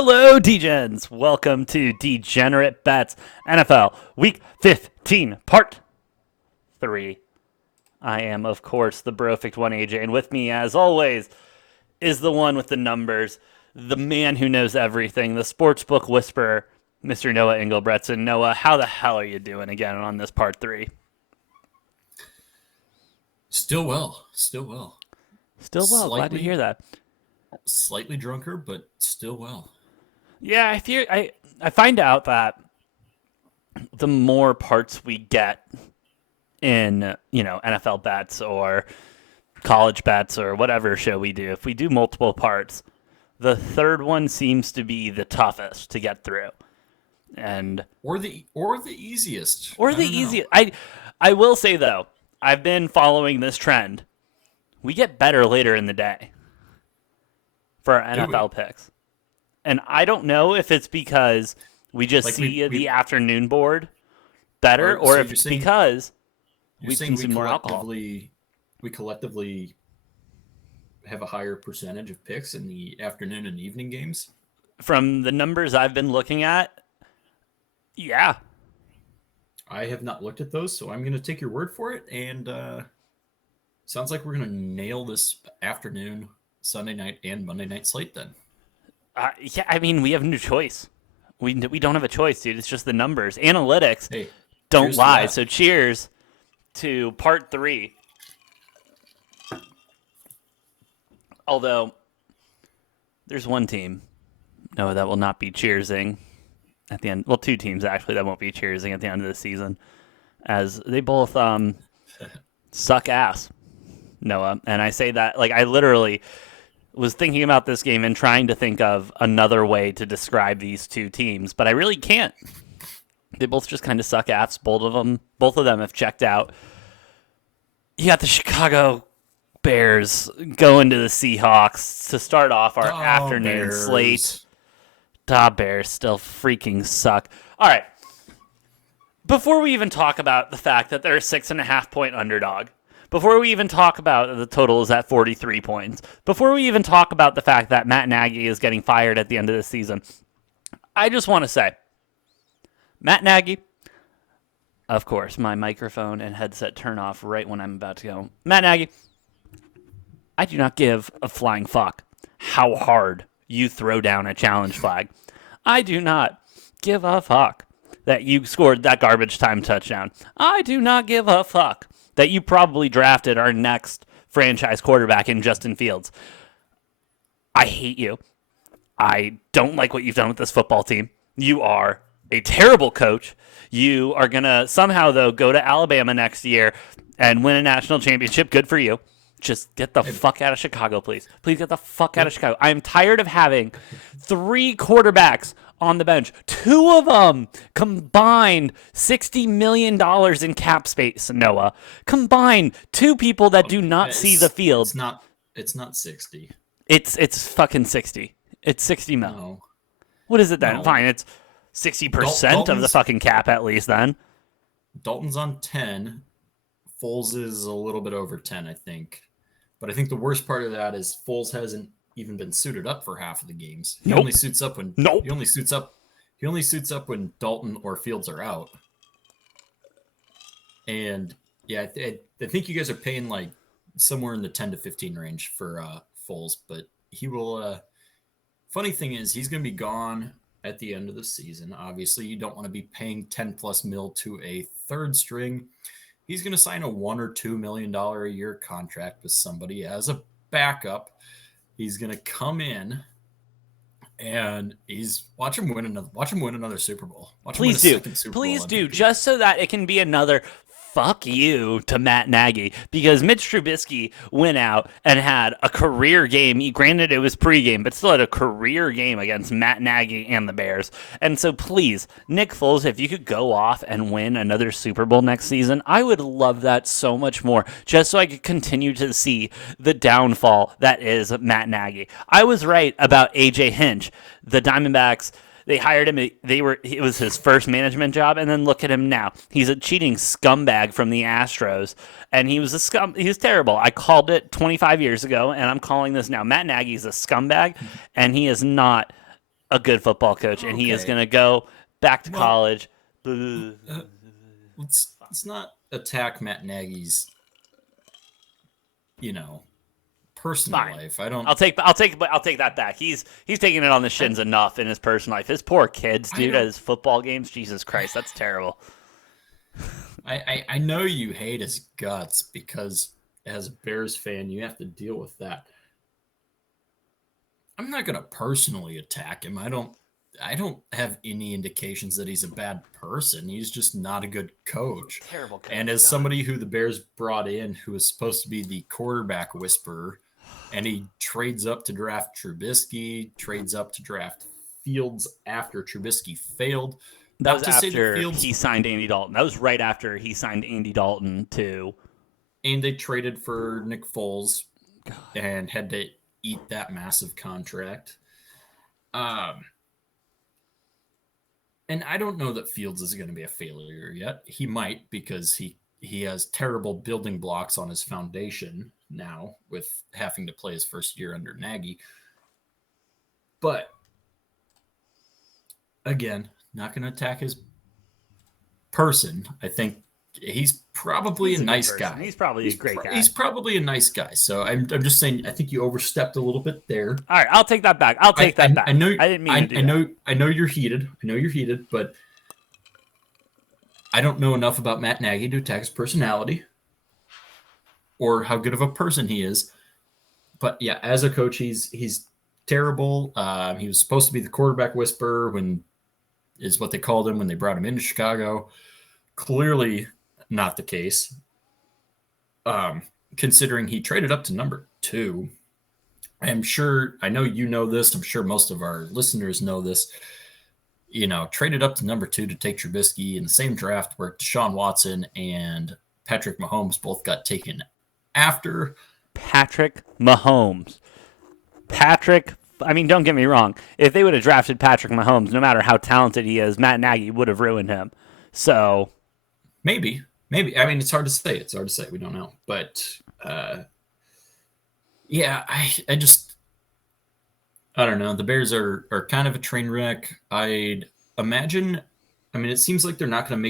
Hello, Degens! Welcome to Degenerate Bets NFL Week 15, Part 3. I am, of course, the Brofict One AJ, and with me, as always, is the one with the numbers, the man who knows everything, the sportsbook whisperer, Mr. Noah Engelbretson. Noah, how the hell are you doing again on this Part 3? Still well. Still well. Still well, glad to hear that. Slightly drunker, but still well. Yeah, I find out that the more parts we get in, NFL bets or college bets or whatever show we do, if we do multiple parts, the third one seems to be the toughest to get through. And Or the easiest. or I the don't know. easiest. I will say though, I've been following this trend. We get better later in the day for our Do NFL we? picks. And I don't know if it's because we just Like see we the afternoon board better, or so if it's because you're we saying consume more alcohol. we collectively have a higher percentage of picks in the afternoon and evening games? From the numbers I've been looking at, yeah. I have not looked at those, so I'm going to take your word for it. And sounds like we're going to nail this afternoon, Sunday night, and Monday night slate then. Yeah, I mean, we have no choice. We don't have a choice, dude. It's just the numbers. Analytics Hey, don't cheers to lie. that. So cheers to part 3. Although there's one team, no, that will not be cheersing at the end. Well, two teams actually that won't be cheersing at the end of the season, as they both suck ass, Noah. And I say that like I literally was thinking about this game and trying to think of another way to describe these two teams, but I really can't. They both just kind of suck ass. Both of them have checked out. You got the Chicago Bears going to the Seahawks to start off our Oh, afternoon Bears. slate. Da Bears still freaking suck. All right. Before we even talk about the fact that they're a 6.5 point underdog, before we even talk about the total is at 43 points, before we even talk about the fact that Matt Nagy is getting fired at the end of the season, I just want to say, Matt Nagy, of course, my microphone and headset turn off right when I'm about to go. Matt Nagy, I do not give a flying fuck how hard you throw down a challenge flag. I do not give a fuck that you scored that garbage time touchdown. I do not give a fuck that you probably drafted our next franchise quarterback in Justin Fields. I hate you. I don't like what you've done with this football team. You are a terrible coach. You are going to somehow, though, go to Alabama next year and win a national championship. Good for you. Just get the fuck out of Chicago, please. Please get the fuck out of Chicago. I'm tired of having 3 quarterbacks on the bench. 2 of them combined $60 million in cap space, Noah. Combined 2 people that do not see the field. It's not 60. It's fucking 60. It's 60 mil. No. What is it then? No. Fine, it's 60% of the Dalton's- fucking cap at least then. Dalton's on 10. Foles is a little bit over 10, I think. But I think the worst part of that is Foles hasn't even been suited up for half of the games. He Nope. only suits up when Nope. he only suits up when Dalton or Fields are out. And yeah, I think you guys are paying like somewhere in the 10 to 15 range for Foles, but he will funny thing is he's going to be gone at the end of the season. Obviously, you don't want to be paying 10 plus mil to a third string. He's going to sign a $1 or $2 million a year contract with somebody as a backup. He's going to come in and watch him win another Super Bowl. Watch him win Please a do. second Super Bowl Please do. MVP. Just so that it can be another fuck you to Matt Nagy, because Mitch Trubisky went out and had a career game. Granted, it was pregame, but still had a career game against Matt Nagy and the Bears. And so please, Nick Foles, if you could go off and win another Super Bowl next season, I would love that so much more, just so I could continue to see the downfall that is Matt Nagy. I was right about AJ Hinch. The Diamondbacks, they hired him. It was his first management job, and then look at him now. He's a cheating scumbag from the Astros, and he was a scum. He was terrible. I called it 25 years ago, and I'm calling this now. Matt Nagy is a scumbag, and he is not a good football coach, and he is Okay. going to go back to Well, college. let's not attack Matt Nagy's, you know, personal Fine. life. I don't. I'll take that back. He's taking it on the I, shins enough in his personal life. His poor kids, I dude, at don't. his football games. Jesus Christ, that's terrible. I know you hate his guts because as a Bears fan, you have to deal with that. I'm not gonna personally attack him. I don't have any indications that he's a bad person. He's just not a good coach. Terrible coach. And as God. somebody who the Bears brought in, who was supposed to be the quarterback whisperer, and he trades up to draft Trubisky, trades up to draft Fields after Trubisky failed. That Not was to say that after Fields, he signed Andy Dalton. That was right after he signed Andy Dalton too. and they traded for Nick Foles God. and had to eat that massive contract. Um, and I don't know that Fields is going to be a failure yet. He might because he has terrible building blocks on his foundation now with having to play his first year under Nagy. But again, not going to attack his person. I think he's probably He's a good nice person. guy. He's probably a great guy. He's probably a nice guy. So I'm just saying. I think you overstepped a little bit there. All right, I'll take that back. I'll take that back. I know. I didn't mean to do that. I know you're heated. I know you're heated, but I don't know enough about Matt Nagy to attack his personality or how good of a person he is. But yeah, as a coach, he's terrible. He was supposed to be the quarterback whisperer when is what they called him when they brought him into Chicago. Clearly not the case. Considering he traded up to number 2. I know you know this. I'm sure most of our listeners know this. Traded up to number 2 to take Trubisky in the same draft where Deshaun Watson and Patrick Mahomes both got taken after. Patrick Mahomes. I mean, don't get me wrong. If they would have drafted Patrick Mahomes, no matter how talented he is, Matt Nagy would have ruined him. So maybe. I mean, it's hard to say. We don't know. But yeah, I don't know. The Bears are kind of a train wreck. I'd imagine. I mean, it seems like they're not going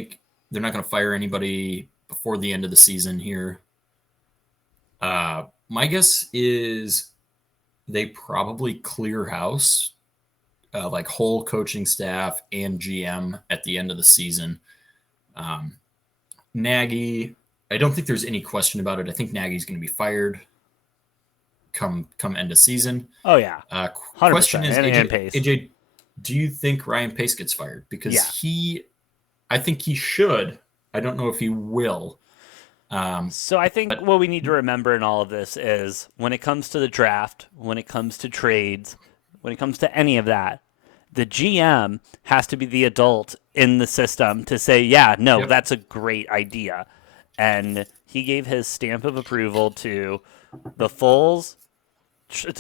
to fire anybody before the end of the season here. My guess is they probably clear house, like whole coaching staff and GM at the end of the season. Nagy, I don't think there's any question about it. I think Nagy's going to be fired come end of season. Oh yeah, 100%. 100%. Question is, And Pace. AJ, do you think Ryan Pace gets fired? Because Yeah. I think he should. I don't know if he will. So I think what we need to remember in all of this is when it comes to the draft, when it comes to trades, when it comes to any of that, the GM has to be the adult in the system to say, yeah, no, Yep. that's a great idea. And he gave his stamp of approval to the Foles.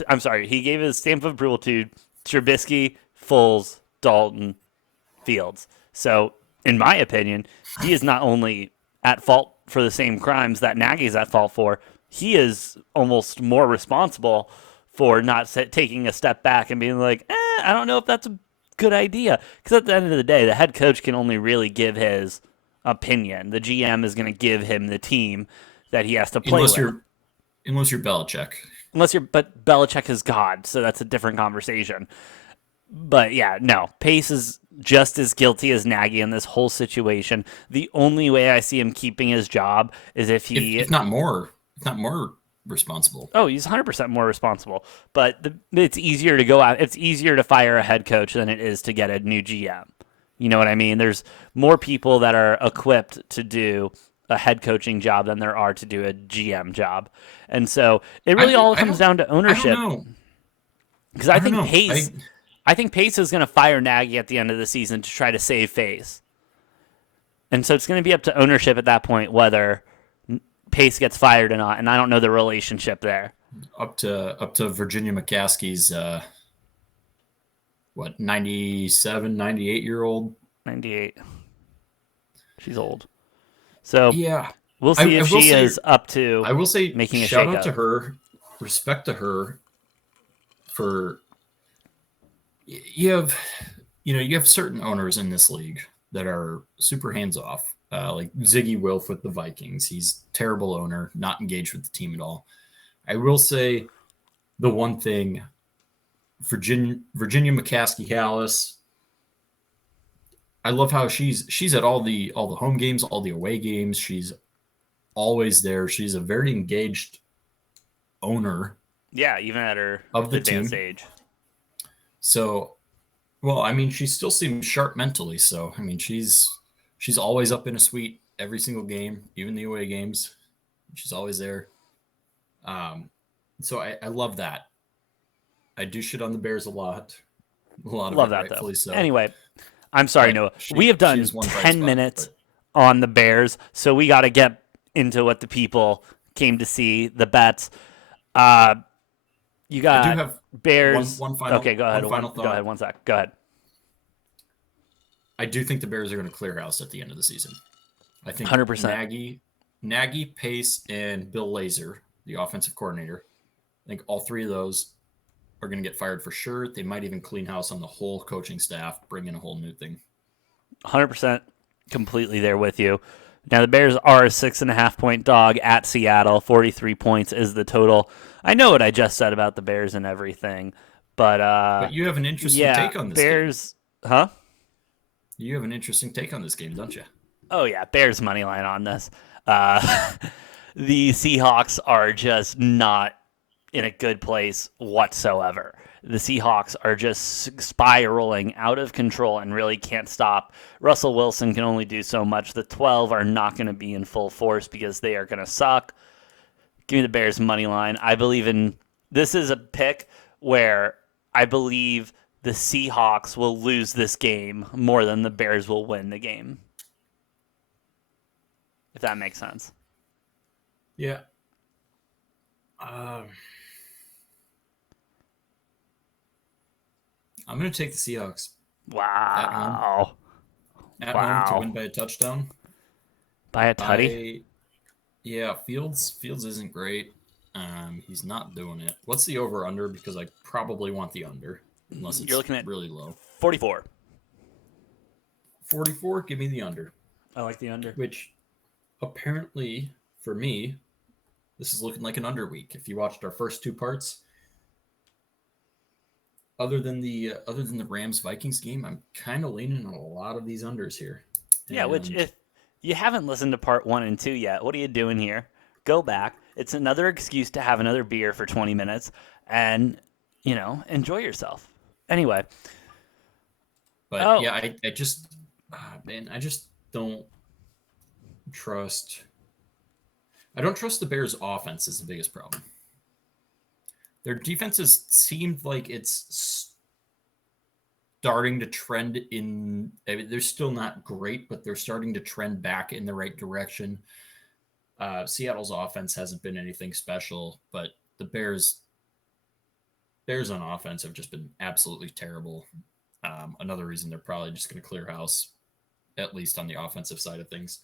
I'm sorry, he gave his stamp of approval to Trubisky, Foles, Dalton, Fields. So, in my opinion, he is not only at fault for the same crimes that Nagy's at fault for, he is almost more responsible for not taking a step back and being like, I don't know if that's a good idea. Because at the end of the day, the head coach can only really give his opinion. The GM is going to give him the team that he has to play with. Unless you're Belichick. But Belichick is God, so that's a different conversation. But yeah, no, Pace is just as guilty as Nagy in this whole situation. The only way I see him keeping his job is if he, if not more responsible. Oh, he's 100% more responsible. But it's easier to go out. It's easier to fire a head coach than it is to get a new GM. You know what I mean? There's more people that are equipped to do a head coaching job than there are to do a GM job. And so it really all comes down to ownership. I don't know. Because I think Pace is going to fire Nagy at the end of the season to try to save face. And so it's going to be up to ownership at that point whether Pace gets fired or not. And I don't know the relationship there. Up to Virginia McCaskey's 97, 98-year-old? 98. She's old. So yeah, we'll see if she is up to I will say making a shout shakeup. out to her, respect to her for you have, you have certain owners in this league that are super hands off, like Ziggy Wilf with the Vikings. He's terrible owner, not engaged with the team at all. I will say the one thing, Virginia McCaskey Hallis. I love how she's at all the home games, all the away games. She's always there. She's a very engaged owner Yeah, even at her of the advanced team. age. So, well, I mean, she still seems sharp mentally. So, I mean, she's always up in a suite every single game, even the away games. She's always there. Um, so I love that. I do shit on the Bears a lot of Love it, that though. rightfully so. Anyway, I'm sorry, But Noah. We she have she done is one bright 10 spot. minutes But on the Bears, so we got to get into what the people came to see, the bets. Uh, you I do got have Bears. one Okay, final go ahead. one final Go ahead. thought. One sec. Go ahead. I do think the Bears are going to clear house at the end of the season. I think 100%. Nagy, Pace, and Bill Lazor, the offensive coordinator, I think all three of those are going to get fired for sure. They might even clean house on the whole coaching staff, bring in a whole new thing. 100% completely there with you. Now, the Bears are a 6.5-point dog at Seattle. 43 points is the total. I know what I just said about the Bears and everything, but But you have an interesting yeah, take on this game. Bears, huh? You have an interesting take on this game, don't you? Oh yeah, Bears money line on this. Uh, the Seahawks are just not in a good place whatsoever. The Seahawks are just spiraling out of control and really can't stop. Russell Wilson can only do so much. The 12 are not going to be in full force because they are going to suck. Give me the Bears money line. I believe in this is a pick where I believe the Seahawks will lose this game more than the Bears will win the game. If that makes sense. Yeah. I'm going to take the Seahawks at home. Wow. At home to Wow. win by a touchdown. By a tutty? Yeah, Fields isn't great. He's not doing it. What's the over under? Because I probably want the under, unless You're it's looking at really low. 44. 44. Give me the under. I like the under. Which apparently for me, this is looking like an under week. If you watched our first two parts, other than the Rams Vikings game, I'm kind of leaning on a lot of these unders here. Yeah, which And if you haven't listened to part 1 and 2 yet, what are you doing here? Go back. It's another excuse to have another beer for 20 minutes and, enjoy yourself. Anyway. But yeah, I just man, I just don't trust. I don't trust the Bears' offense is the biggest problem. Their defenses seemed like it's starting to trend in. I mean, they're still not great, but they're starting to trend back in the right direction. Seattle's offense hasn't been anything special, but the Bears on offense have just been absolutely terrible. Another reason they're probably just going to clear house, at least on the offensive side of things.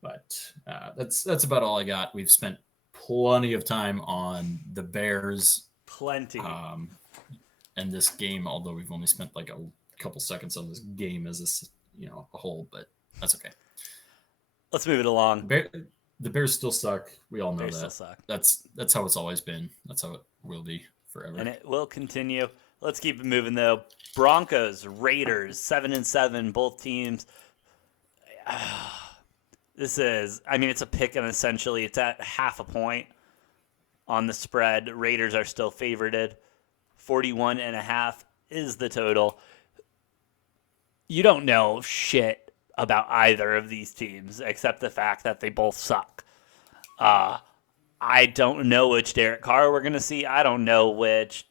But that's about all I got. We've spent plenty of time on the Bears. Plenty. And this game, although we've only spent like a couple seconds on this game as a whole, but that's okay. Let's move it along. The Bears still suck. We all know Bears that. still suck. That's how it's always been. That's how it will be forever. And it will continue. Let's keep it moving though. Broncos, Raiders, 7-7, both teams. This is, it's a pick, and essentially it's at half a point on the spread. Raiders are still favorited. 41.5 is the total. You don't know shit about either of these teams except the fact that they both suck. I don't know which Derek Carr we're going to see. I don't know which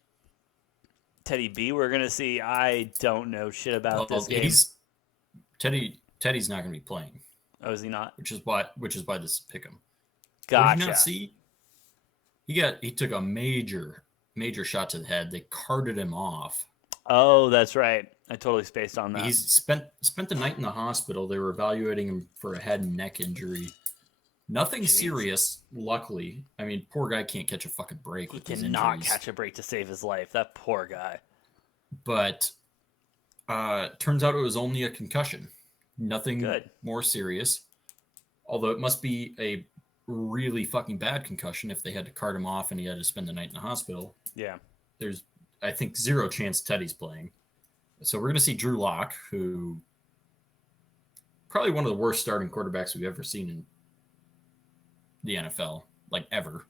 Teddy B we're going to see. I don't know shit about this game. Teddy's not going to be playing. Oh, is he not? Which is why this pick him. Gotcha. Did you not see? He took a major shot to the head. They carted him off. Oh, that's right. I totally spaced on that. He's spent the night in the hospital. They were evaluating him for a head and neck injury. Nothing serious, luckily. I mean, poor guy can't catch a fucking break. He cannot catch a break to save his life. That poor guy. but turns out it was only a concussion, nothing Good. more serious. Although it must be a really fucking bad concussion if they had to cart him off and he had to spend the night in the hospital. Yeah. There's, I think, zero chance Teddy's playing. So we're going to see Drew Lock, who probably one of the worst starting quarterbacks we've ever seen in the NFL, like ever.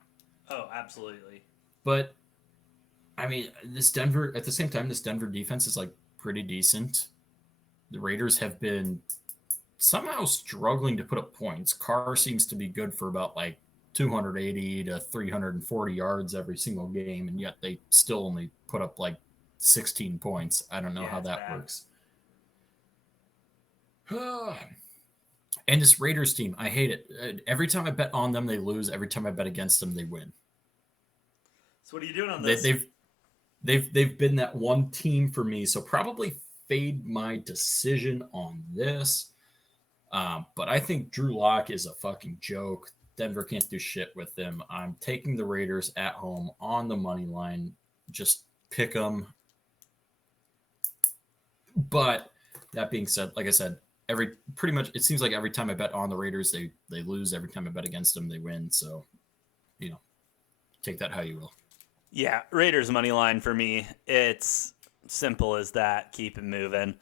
Oh, absolutely. But I mean, this Denver at the same time, this Denver defense is like pretty decent. The Raiders have been somehow struggling to put up points. Carr seems to be good for about like 280 to 340 yards every single game, and yet they still only put up like 16 points. I don't know how that bad. works. And this Raiders team, I hate it. Every time I bet on them, they lose. Every time I bet against them, they win. So what are you doing on this? They've been that one team for me. So probably fade my decision on this. But I think Drew Lock is a fucking joke. Denver can't do shit with them. I'm taking the Raiders at home on the money line. Just pick them. But that being said, like I said, pretty much it seems like every time I bet on the Raiders, they lose. Every time I bet against them, they win. So, take that how you will. Yeah, Raiders money line for me. It's simple as that. Keep it moving.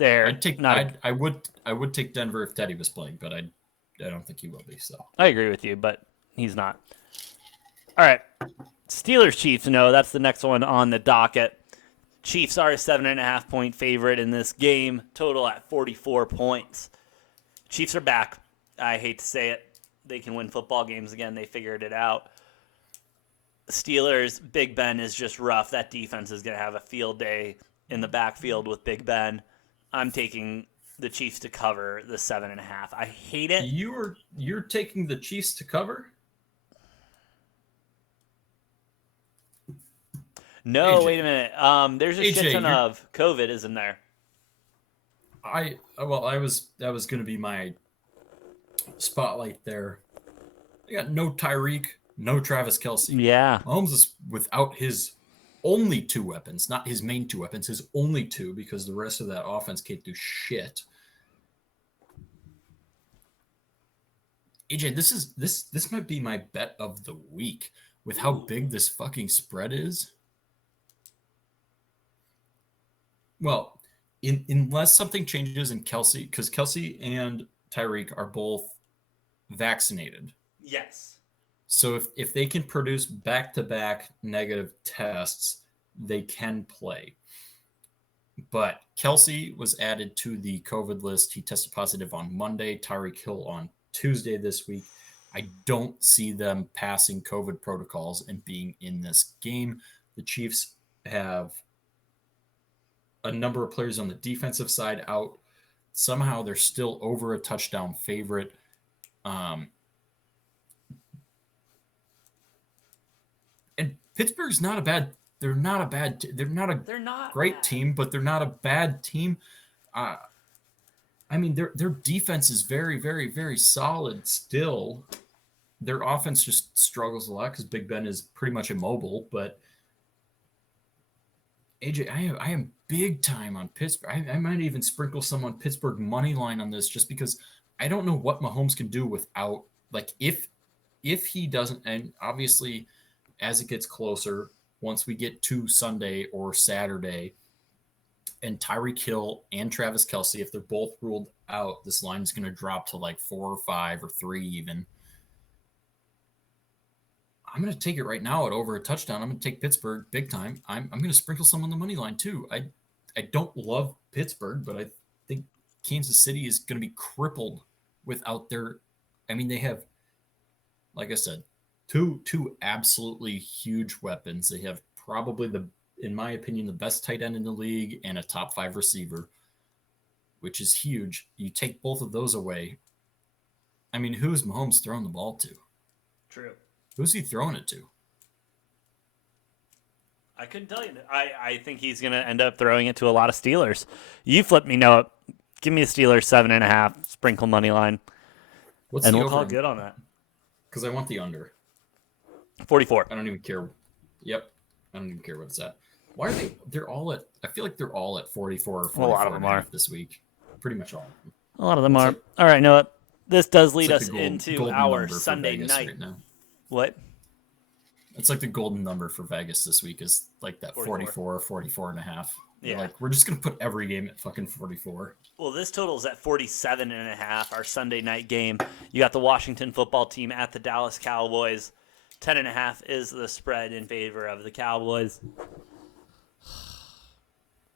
I would take Denver if Teddy was playing, but I don't think he will be. So I agree with you, but he's not. All right, Steelers Chiefs. No, that's the next one on the docket. Chiefs are a 7.5 point favorite in this game. Total at 44 points. Chiefs are back. I hate to say it. They can win football games again. They figured it out. Steelers, Big Ben is just rough. That defense is going to have a field day in the backfield with Big Ben. I'm taking the Chiefs to cover the 7.5. I hate it. You're taking the Chiefs to cover? No, AJ. wait a minute. There's a AJ, shit ton of COVID, isn't there? That was going to be my spotlight there. They got no Tyreek, no Travis Kelce. Yeah. Mahomes is without his only two weapons, not his main two weapons, his only two, because the rest of that offense can't do shit. AJ, this might be my bet of the week with how big this fucking spread is. Well, unless something changes in Kelce, because Kelce and Tyreek are both vaccinated. Yes. So if they can produce back-to-back negative tests, they can play. But Kelce was added to the COVID list. He tested positive on Monday. Tyreek Hill on Tuesday this week. I don't see them passing COVID protocols and being in this game. The Chiefs have a number of players on the defensive side out. Somehow they're still over a touchdown favorite. And Pittsburgh's not a bad. They're not a great team, but they're not a bad team. I mean, their defense is very, very, very solid still. Their offense just struggles a lot because Big Ben is pretty much immobile. But AJ, I am big time on Pittsburgh. I might even sprinkle some on Pittsburgh money line on this just because I don't know what Mahomes can do without, like, if he doesn't, and obviously as it gets closer, once we get to Sunday or Saturday, and Tyreek Hill and Travis Kelce, if they're both ruled out, this line is going to drop to like 4 or 5 or 3 even. I'm going to take it right now at over a touchdown. I'm going to take Pittsburgh big time. I'm going to sprinkle some on the money line too. I don't love Pittsburgh, but I think Kansas City is going to be crippled without their. I mean, they have, like I said, two absolutely huge weapons. They have probably in my opinion, the best tight end in the league and a top 5 receiver, which is huge. You take both of those away. I mean, who is Mahomes throwing the ball to? True. Who's he throwing it to? I couldn't tell you. I think he's going to end up throwing it to a lot of Steelers. You flip me, Noah. Give me a Steelers 7.5, sprinkle money line. What's and the we'll over? call good on that. Because I want the under. 44. I don't even care. Yep. I don't even care what it's at. Why are they? They're all at. I feel like they're all at 44 or A 44 lot of them and a are. half this week. Pretty much all of them. A lot of them It's are. like All right, Noah. This does it's lead like the us into golden our number for Sunday Vegas night. right now. What? It's like the golden number for Vegas this week is like that 44. 44 and a half. Yeah. Like we're just gonna put every game at fucking 44. Well, this total is at 47.5, our Sunday night game. You got the Washington football team at the Dallas Cowboys. 10.5 is the spread in favor of the Cowboys.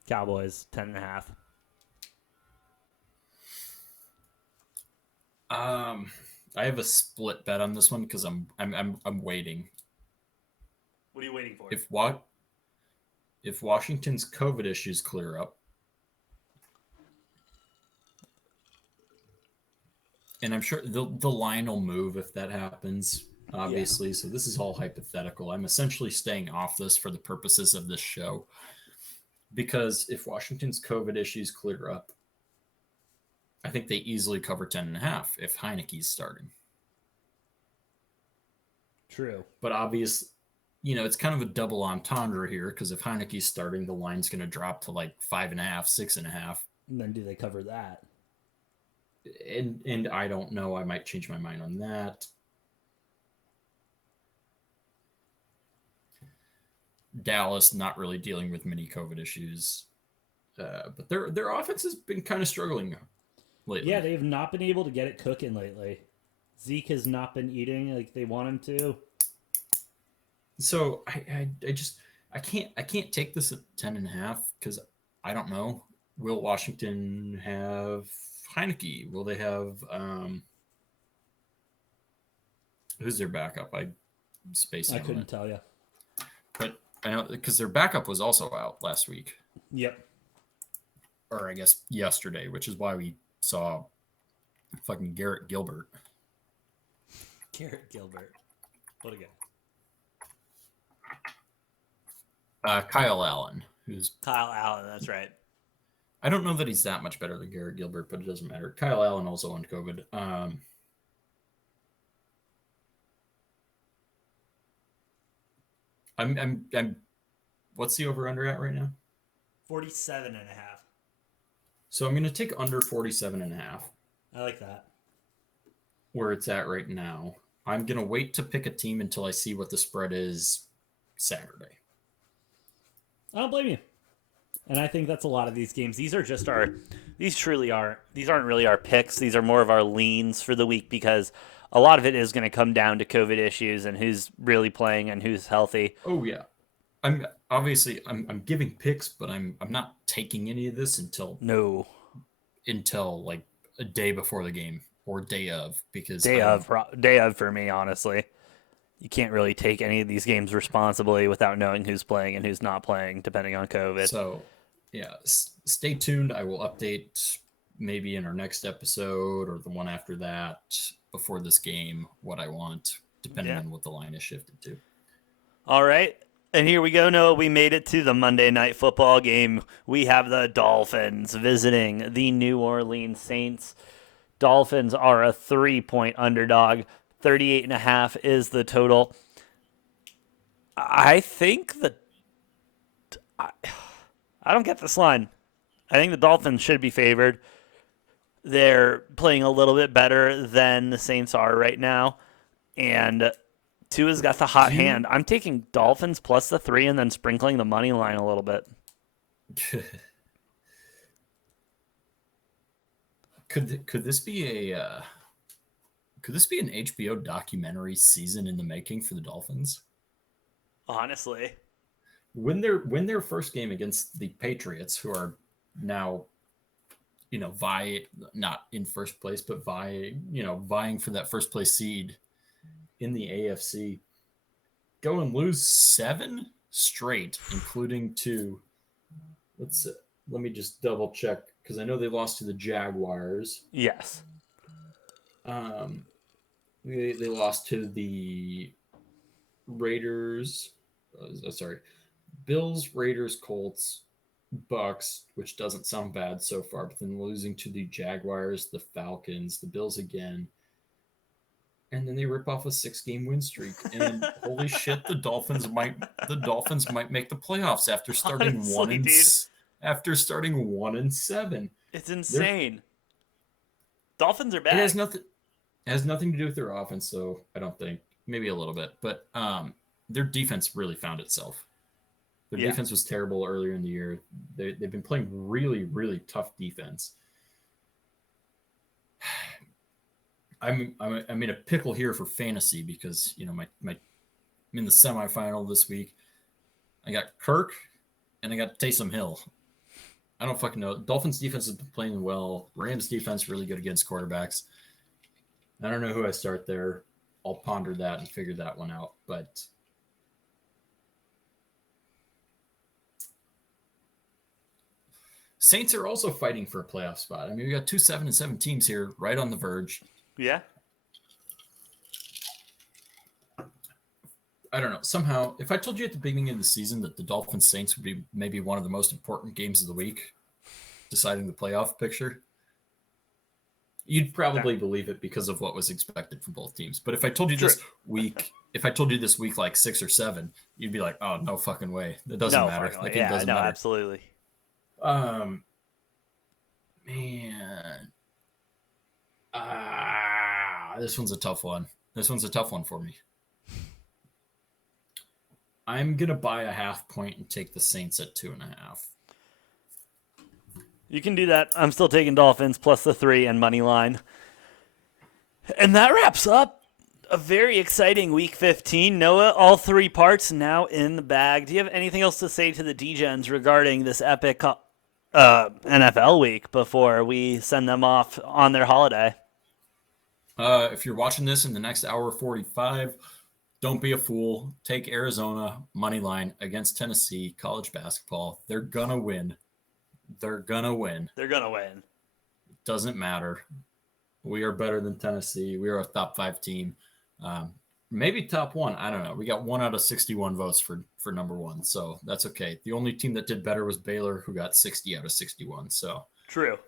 Cowboys, 10.5. I have a split bet on this one because I'm waiting. What are you waiting for? If Washington's COVID issues clear up, and I'm sure the line will move if that happens, obviously. Yeah. So this is all hypothetical. I'm essentially staying off this for the purposes of this show. Because if Washington's COVID issues clear up, I think they easily cover 10.5 if Heineke's starting. True. But obviously, it's kind of a double entendre here because if Heineke's starting, the line's going to drop to like 5.5, 6.5. And then do they cover that? And I don't know. I might change my mind on that. Dallas not really dealing with many COVID issues, but their offense has been kind of struggling lately. Yeah, they have not been able to get it cooking lately. Zeke has not been eating like they want him to. So I can't take this at 10.5 because I don't know. Will Washington have Heineke? Will they have who's their backup? I couldn't tell you. But I know because their backup was also out last week. Yep. Or I guess yesterday, which is why we saw fucking Garrett Gilbert. Garrett Gilbert. What again? Kyle Allen, Kyle Allen, that's right. I don't know that he's that much better than Garrett Gilbert, but it doesn't matter. Kyle Allen also on COVID. I'm what's the over under at right now? 47.5. So I'm going to take under 47.5. I like that. Where it's at right now. I'm going to wait to pick a team until I see what the spread is Saturday. I don't blame you. And I think that's a lot of these games. These aren't really our picks. These are more of our leans for the week because a lot of it is going to come down to COVID issues and who's really playing and who's healthy. Oh yeah. I'm giving picks, but I'm not taking any of this until like a day before the game or day of because day of for me, honestly. You can't really take any of these games responsibly without knowing who's playing and who's not playing, depending on COVID. So, yeah, stay tuned. I will update maybe in our next episode or the one after that before this game what I want, depending on what the line is shifted to. All right. And here we go, Noah. We made it to the Monday Night Football game. We have the Dolphins visiting the New Orleans Saints. Dolphins are a 3-point underdog. 38.5 is the total. I think I don't get this line. I think the Dolphins should be favored. They're playing a little bit better than the Saints are right now. And Tua's got the hot hand. I'm taking Dolphins plus the 3 and then sprinkling the money line a little bit. Could this be an HBO documentary season in the making for the Dolphins? Honestly, when their first game against the Patriots, who are now, not in first place, but vying for that first place seed in the AFC, go and lose 7 straight, including 2. Let me just double check because I know they lost to the Jaguars. Yes. They lost to the Raiders. Bills, Raiders, Colts, Bucks, which doesn't sound bad so far, but then losing to the Jaguars, the Falcons, the Bills again, and then they rip off a 6-game win streak. And holy shit, the Dolphins might make the playoffs after starting Honestly, dude. after starting 1-7. It's insane. Dolphins are back. It has nothing to do with their offense, so I don't think. Maybe a little bit, but their defense really found itself. Their defense was terrible earlier in the year. They've been playing really, really tough defense. I'm in a pickle here for fantasy because I'm in the semifinal this week. I got Kirk and I got Taysom Hill. I don't fucking know. Dolphins defense has been playing well. Rams defense really good against quarterbacks. I don't know who I start there. I'll ponder that and figure that one out. But Saints are also fighting for a playoff spot. I mean, we got 2 7-7 teams here right on the verge. Yeah. I don't know. Somehow, if I told you at the beginning of the season that the Dolphins Saints would be maybe one of the most important games of the week, deciding the playoff picture, you'd probably believe it because of what was expected from both teams. But if I told you this week like 6 or 7, you'd be like, "Oh, no fucking way! That doesn't matter. Like, it doesn't matter." Absolutely. Man, this one's a tough one. This one's a tough one for me. I'm gonna buy a 0.5 point and take the Saints at 2.5. You can do that. I'm still taking Dolphins plus the 3 and money line. And that wraps up a very exciting week 15. Noah, all 3 parts now in the bag. Do you have anything else to say to the D-Gens regarding this epic NFL week before we send them off on their holiday? If you're watching this in the next hour 45, don't be a fool. Take Arizona money line against Tennessee college basketball. They're gonna win. They're gonna win. Doesn't matter. We are better than Tennessee. We are a top 5 team. Maybe top 1. I don't know. We got 1 out of 61 votes for number 1, so that's okay. The only team that did better was Baylor, who got 60 out of 61. So True.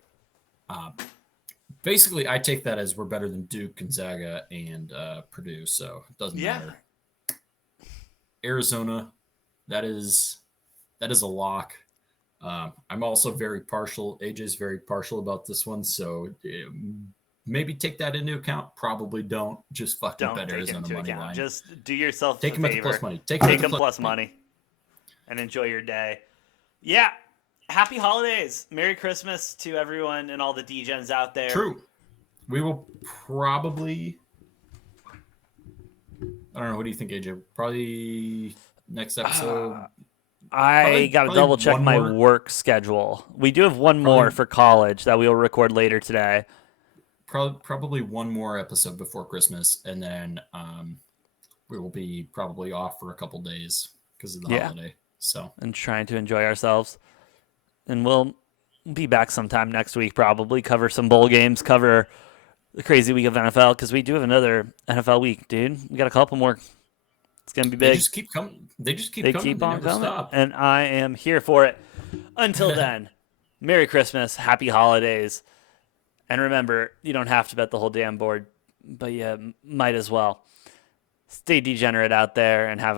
Basically, I take that as we're better than Duke, Gonzaga, and Purdue. So it doesn't matter. Arizona, that is a lock. I'm also very partial. AJ's very partial about this one, so maybe take that into account. Probably don't. Just fucking bet Arizona money line. Just do yourself take a them favor. at the plus money. Take them plus money, and enjoy your day. Yeah. Happy holidays. Merry Christmas to everyone and all the D-Gens out there. True. We will probably. I don't know. What do you think, AJ? Probably next episode. I got to double check my work schedule. We do have one more for college that we'll record later today. Probably one more episode before Christmas, and then we will be probably off for a couple days because of the holiday. So and trying to enjoy ourselves, and we'll be back sometime next week. Probably cover some bowl games, cover the crazy week of NFL because we do have another NFL week, dude. We got a couple more. It's gonna be big. They just keep coming. They keep on never coming, stop. and I am here for it. Until then, Merry Christmas, Happy Holidays, and remember, you don't have to bet the whole damn board, but you might as well. Stay degenerate out there and have